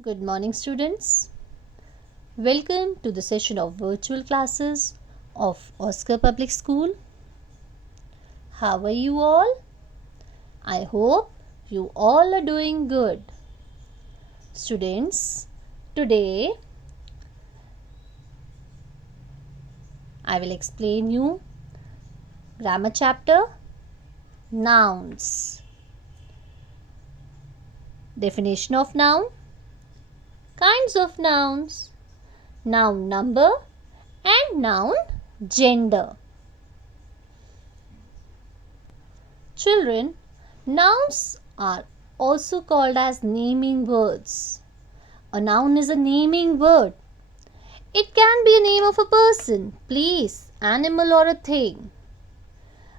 Good morning, students. Welcome to the session of virtual classes of Oscar Public School. How are you all? I hope you all are doing good. Students, today I will explain you grammar chapter nouns. Definition of noun, kinds of nouns, noun number and noun gender. Children, nouns are also called as naming words. A noun is a naming word. It can be a name of a person, place, animal or a thing.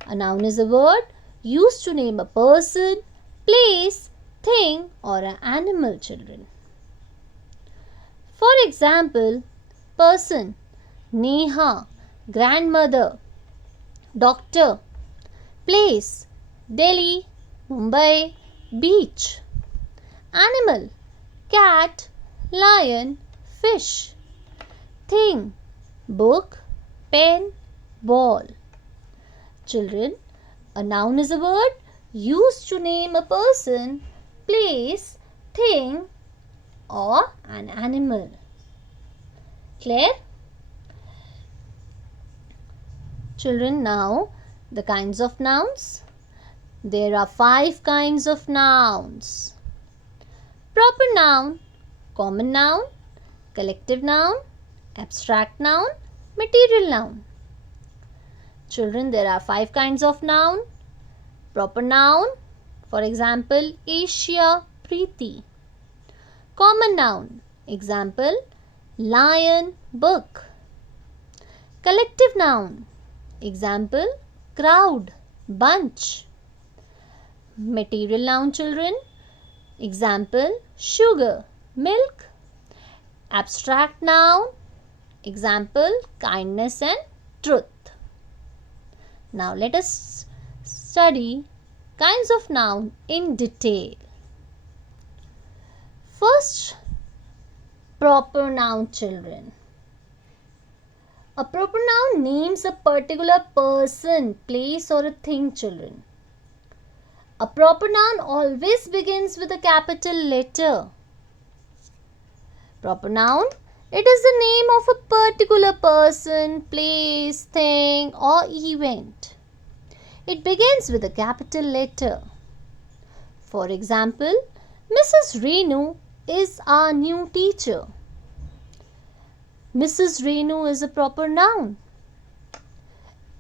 A noun is a word used to name a person, place, thing or an animal, children. For example, person, Neha, grandmother, doctor, place, Delhi, Mumbai, beach, animal, cat, lion, fish, thing, book, pen, ball. Children, a noun is a word used to name a person, place, thing or an animal. Clear? Children, now the kinds of nouns. There are 5 kinds of nouns. Proper noun, common noun, collective noun, abstract noun, material noun. Children, there are 5 kinds of noun. Proper noun, for example, Asia, Preeti. Common noun, example, lion, book. Collective noun, example, crowd, bunch. Material noun, children, example, sugar, milk. Abstract noun, example, kindness and truth. Now let us study kinds of noun in detail. First, proper noun, children. A proper noun names a particular person, place or a thing, children. A proper noun always begins with a capital letter. Proper noun, it is the name of a particular person, place, thing or event. It begins with a capital letter. For example, Mrs. Renu is our new teacher. Mrs. Renu is a proper noun.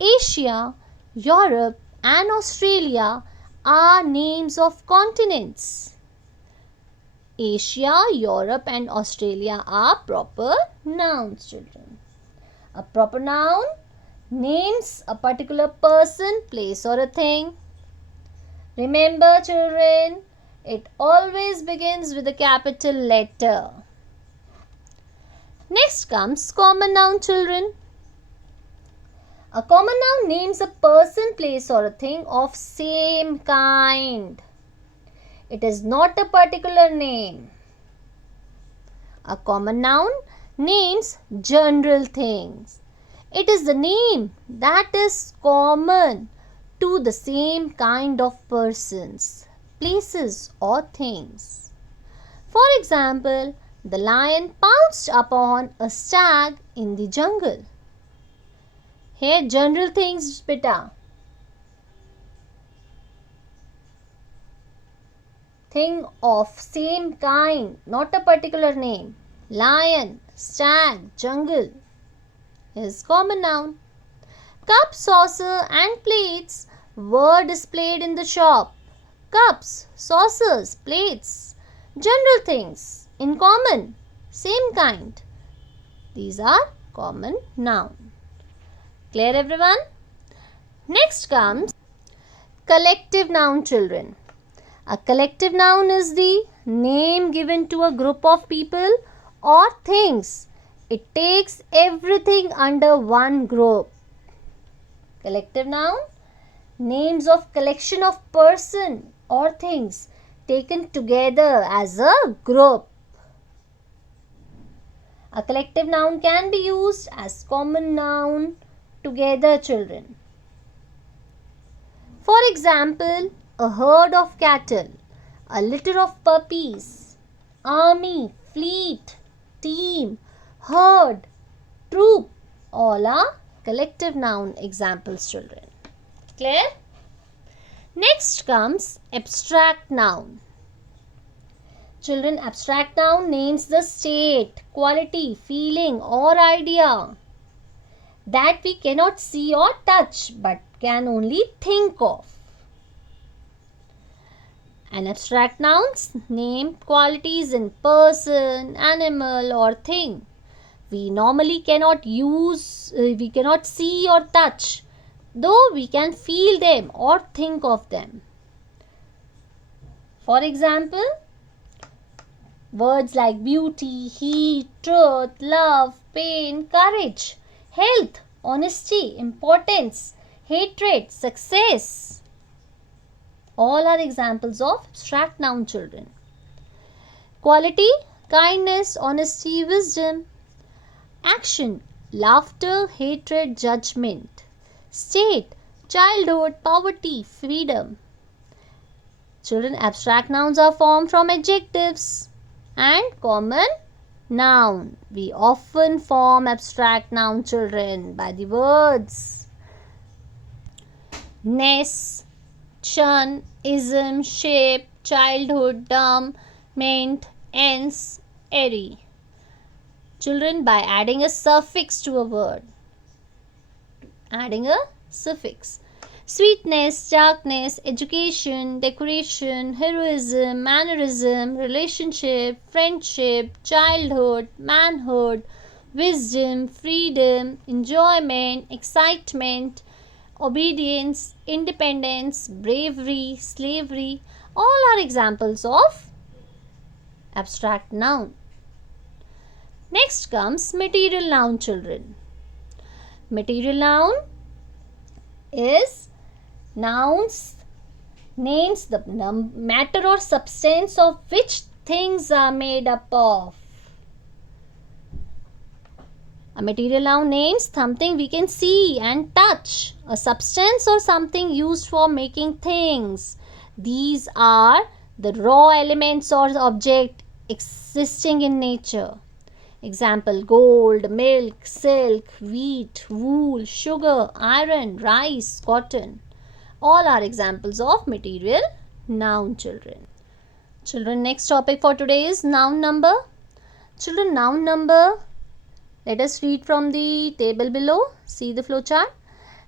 Asia, Europe and Australia are names of continents. Asia, Europe and Australia are proper nouns, children. A proper noun names a particular person, place or a thing. Remember, children, it always begins with a capital letter. Next comes common noun, children. A common noun names a person, place or a thing of same kind. It is not a particular name. A common noun names general things. It is the name that is common to the same kind of persons, places or things. For example, the lion pounced upon a stag in the jungle. Here general things, beta. Thing of same kind, not a particular name. Lion, stag, jungle is common noun. Cup, saucer and plates were displayed in the shop. Cups, saucers, plates, general things, in common, same kind. These are common noun. Clear, everyone? Next comes collective noun, children. A collective noun is the name given to a group of people or things. It takes everything under one group. Collective noun, names of collection of person or things taken together as a group. A collective noun can be used as common noun together, children. For example, a herd of cattle, a litter of puppies, army, fleet, team, herd, troop, all are collective noun examples, children. Clear? Next comes abstract noun. Children, abstract noun names the state, quality, feeling or idea that we cannot see or touch but can only think of. An abstract nouns name qualities in person, animal or thing. We normally cannot see or touch, though we can feel them or think of them. For example, words like beauty, heat, truth, love, pain, courage, health, honesty, importance, hatred, success. All are examples of abstract noun, children. Quality, kindness, honesty, wisdom. Action, laughter, hatred, judgment. State, childhood, poverty, freedom. Children, abstract nouns are formed from adjectives and common noun. We often form abstract noun, children, by the words ness, chun, ism, shape, childhood, dumb, meant, ends, airy. Children, by adding a suffix to a word. Adding a suffix. Sweetness, darkness, education, decoration, heroism, mannerism, relationship, friendship, childhood, manhood, wisdom, freedom, enjoyment, excitement, obedience, independence, bravery, slavery, all are examples of abstract noun. Next comes material noun, children. Material noun is nouns names the matter or substance of which things are made up of. A material noun names something we can see and touch, a substance or something used for making things. These are the raw elements or object existing in nature. Example, gold, milk, silk, wheat, wool, sugar, iron, rice, cotton. All are examples of material noun, children. Children, next topic for today is noun number. Children, noun number. Let us read from the table below. See the flow chart.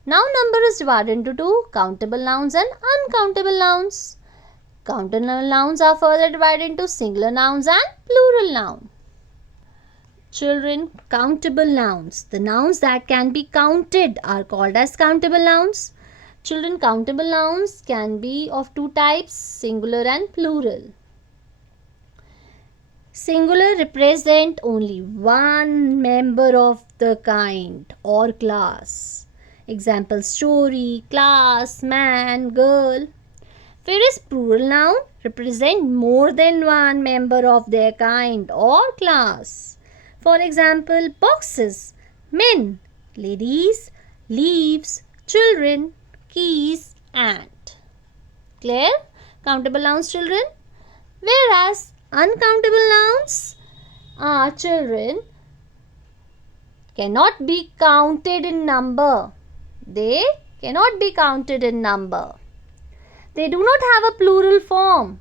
Noun number is divided into two, countable nouns and uncountable nouns. Countable nouns are further divided into singular nouns and plural nouns. Children, countable nouns. The nouns that can be counted are called as countable nouns. Children, countable nouns can be of two types, singular and plural. Singular represent only one member of the kind or class. Example, story, class, man, girl. Whereas plural noun represent more than one member of their kind or class. For example, boxes, men, ladies, leaves, children, keys, ant. Clear? Countable nouns, children. Whereas uncountable nouns are, children, cannot be counted in number. They cannot be counted in number. They do not have a plural form.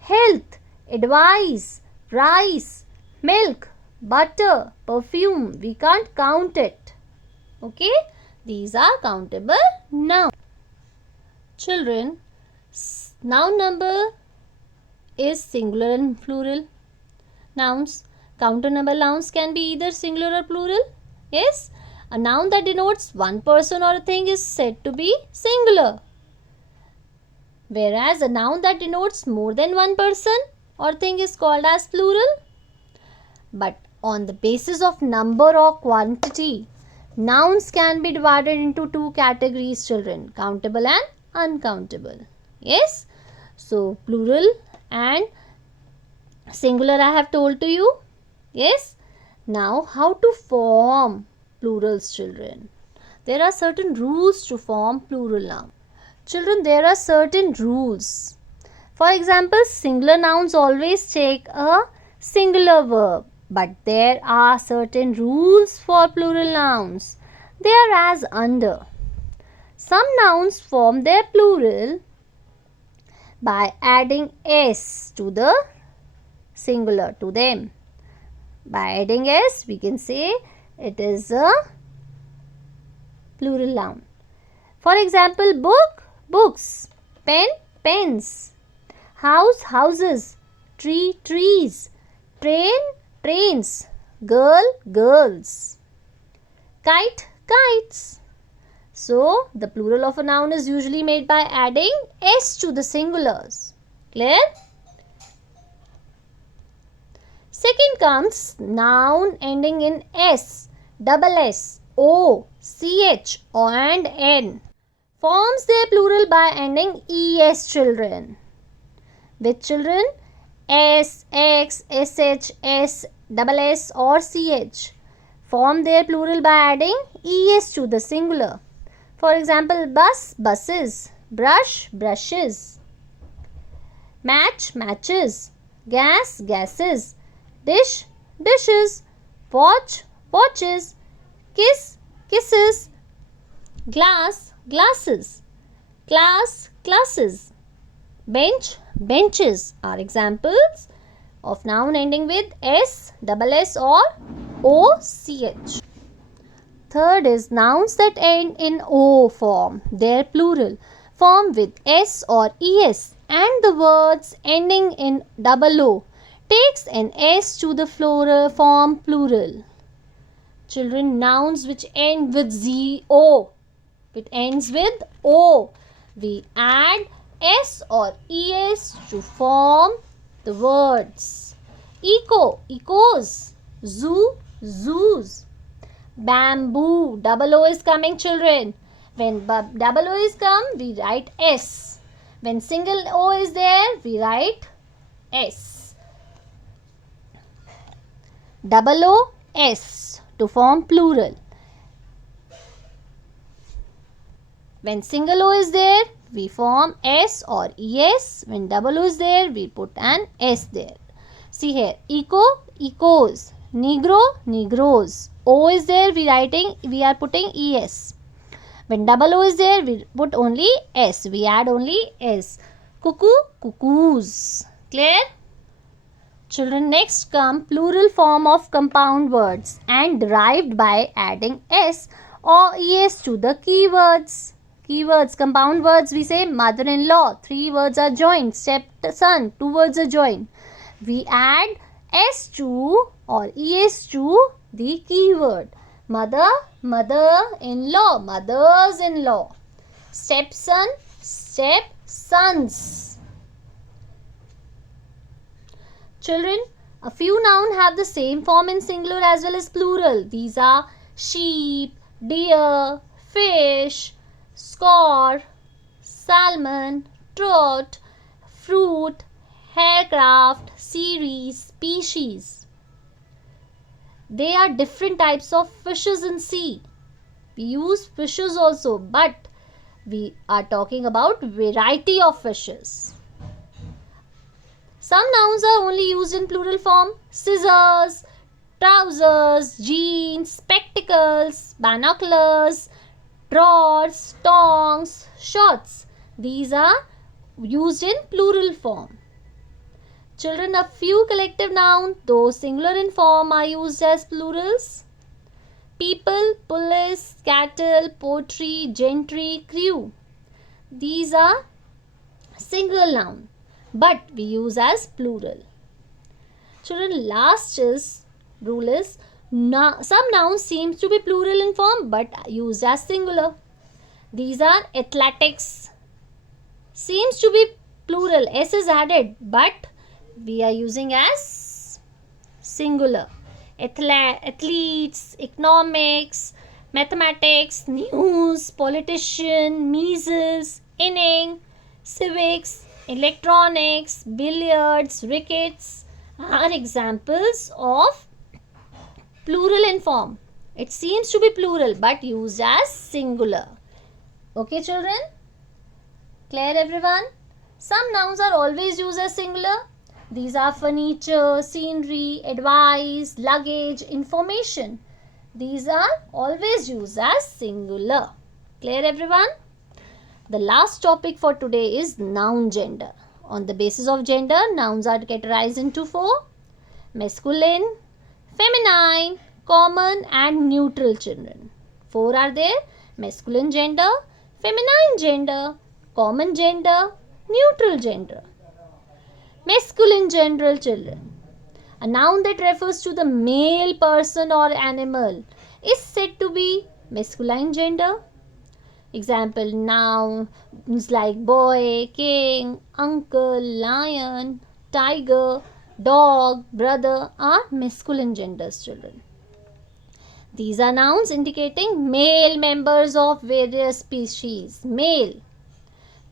Health, advice, rice, milk, butter, perfume. We can't count it. Okay? These are countable nouns. Children, noun number is singular and plural nouns. Countable nouns can be either singular or plural. Yes? A noun that denotes one person or a thing is said to be singular. Whereas a noun that denotes more than one person or thing is called as plural. But on the basis of number or quantity, nouns can be divided into two categories, children, countable and uncountable. Yes? So, plural and singular I have told to you. Yes? Now, how to form plurals, children? There are certain rules to form plural noun. Children, there are certain rules. For example, singular nouns always take a singular verb, but there are certain rules for plural nouns. They are as under. Some nouns form their plural by adding s to the singular to them. By adding s, we can say it is a plural noun. For example, book, books, pen, pens, house, houses, tree, trees, train, trains, girl, girls, kite, kites. So, the plural of a noun is usually made by adding s to the singulars. Clear? Second comes noun ending in s, double s, o, ch, and n. Forms their plural by ending es, children. With children, s, x, sh, s, double s or ch. Form their plural by adding es to the singular. For example, bus, buses, brush, brushes, match, matches, gas, gases, dish, dishes, watch, watches, kiss, kisses, glass, glasses, class, classes, bench, benches are examples of noun ending with s, double s or och. Third is nouns that end in o form their plural form with s or es, and the words ending in double o takes an s to the form plural. Children, nouns which end with o, it ends with o, we add s or es to form the words. Echo, echoes, zoo, zoos. Bamboo, double o is coming, children. When double o is come, we write s. When single o is there, we write s. Double o, s to form plural. When single o is there, we form s or es. When double o is there, we put an s there. See here, echo, echoes, negro, negroes. O is there, we are putting es. When double o is there, we put only s. We add only s. Cuckoo, cuckoos. Clear? Children, next come plural form of compound words and derived by adding s or es to the keywords. Keywords, compound words, we say mother-in-law. 3 words are joined. Stepson, 2 words are joined. We add s to or es to the keyword. Mother, mother-in-law, mothers-in-law. Stepson, stepsons. Children, a few nouns have the same form in singular as well as plural. These are sheep, deer, fish, score, salmon, trout, fruit, aircraft, series, species. They are different types of fishes in sea. We use fishes also, but we are talking about variety of fishes. Some nouns are only used in plural form. Scissors, trousers, jeans, spectacles, binoculars, drawers, tongs, shorts. These are used in plural form. Children, a few collective nouns, though singular in form, are used as plurals. People, police, cattle, poetry, gentry, crew. These are single noun, but we use as plural. Children, last rule is some nouns seems to be plural in form but used as singular. These are athletics. Seems to be plural, s is added, but we are using as singular. Athletes, economics, mathematics, news, politician, measles, inning, civics, electronics, billiards, rickets are examples of plural in form. It seems to be plural but used as singular. Okay, children? Clear, everyone? Some nouns are always used as singular. These are furniture, scenery, advice, luggage, information. These are always used as singular. Clear, everyone? The last topic for today is noun gender. On the basis of gender, nouns are categorized into 4: masculine, feminine, common and neutral, children. 4 are there: masculine gender, feminine gender, common gender, neutral gender. Masculine gender, children. A noun that refers to the male person or animal is said to be masculine gender. Example, nouns like boy, king, uncle, lion, tiger, dog, brother are masculine genders, children. These are nouns indicating male members of various species. Male.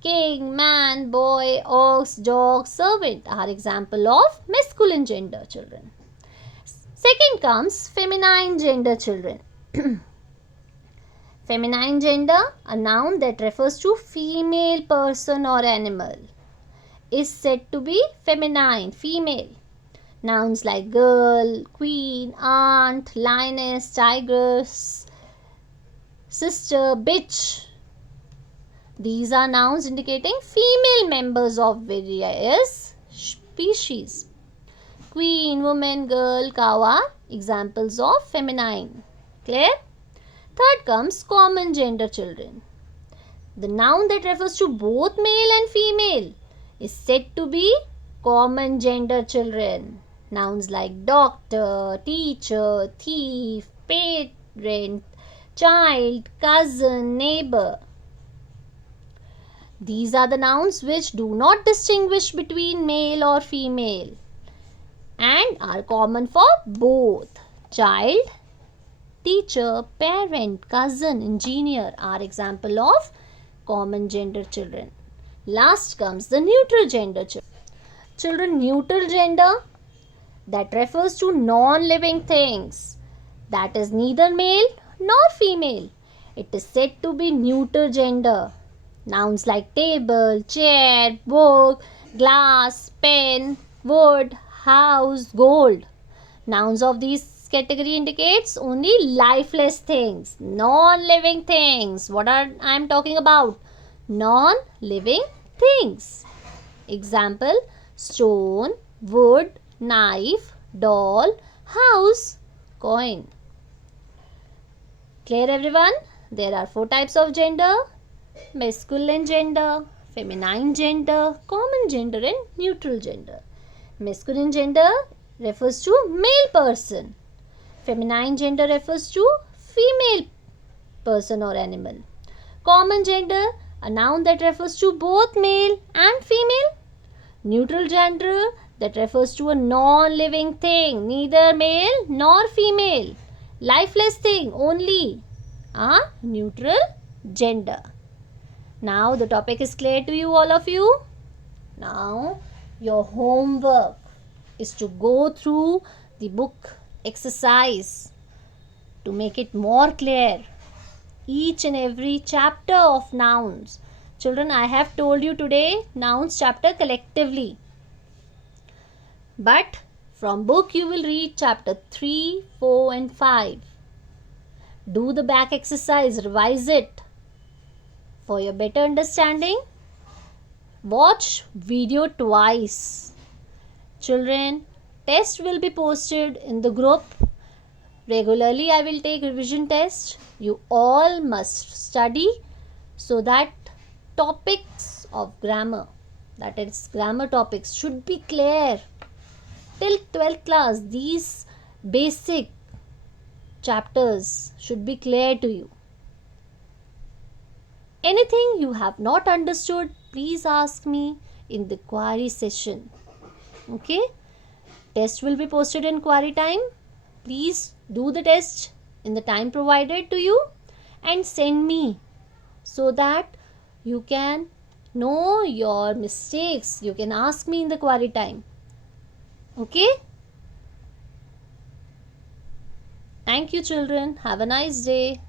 King, man, boy, ox, dog, servant are example of masculine gender, children. Second comes feminine gender, children. Feminine gender, a noun that refers to female person or animal, is said to be feminine, female. Nouns like girl, queen, aunt, lioness, tigress, sister, bitch. These are nouns indicating female members of various species. Queen, woman, girl, cow are examples of feminine. Clear? Third comes common gender, children. The noun that refers to both male and female is said to be common gender, children. Nouns like doctor, teacher, thief, parent, child, cousin, neighbor. These are the nouns which do not distinguish between male or female and are common for both. Child, teacher, parent, cousin, engineer are example of common gender, children. Last comes the neutral gender, children. Neutral gender that refers to non-living things, that is neither male nor female. It is said to be neutral gender. Nouns like table, chair, book, glass, pen, wood, house, gold. Nouns of these category indicates only lifeless things, non-living things. What are I am talking about? Non-living things. Example, stone, wood, knife, doll, house, coin. Clear, everyone? There are 4 types of gender: masculine gender, feminine gender, common gender and neutral gender. Masculine gender refers to male person. Feminine gender refers to female person or animal. Common gender, a noun that refers to both male and female. Neutral gender that refers to a non-living thing, neither male nor female. Lifeless thing only. Neutral gender. Now the topic is clear to you, all of you. Now your homework is to go through the book exercise to make it more clear. Each and every chapter of nouns. Children, I have told you today nouns chapter collectively. But from book you will read chapter 3, 4 and 5. Do the back exercise, revise it. For your better understanding, watch video twice. Children, test will be posted in the group. Regularly I will take revision test. You all must study so that topics of grammar, that is grammar topics, should be clear. Till 12th class, these basic chapters should be clear to you. Anything you have not understood, please ask me in the query session. Okay? Test will be posted in query time. Please do the test in the time provided to you and send me so that you can know your mistakes. You can ask me in the query time. Okay? Thank you, children. Have a nice day.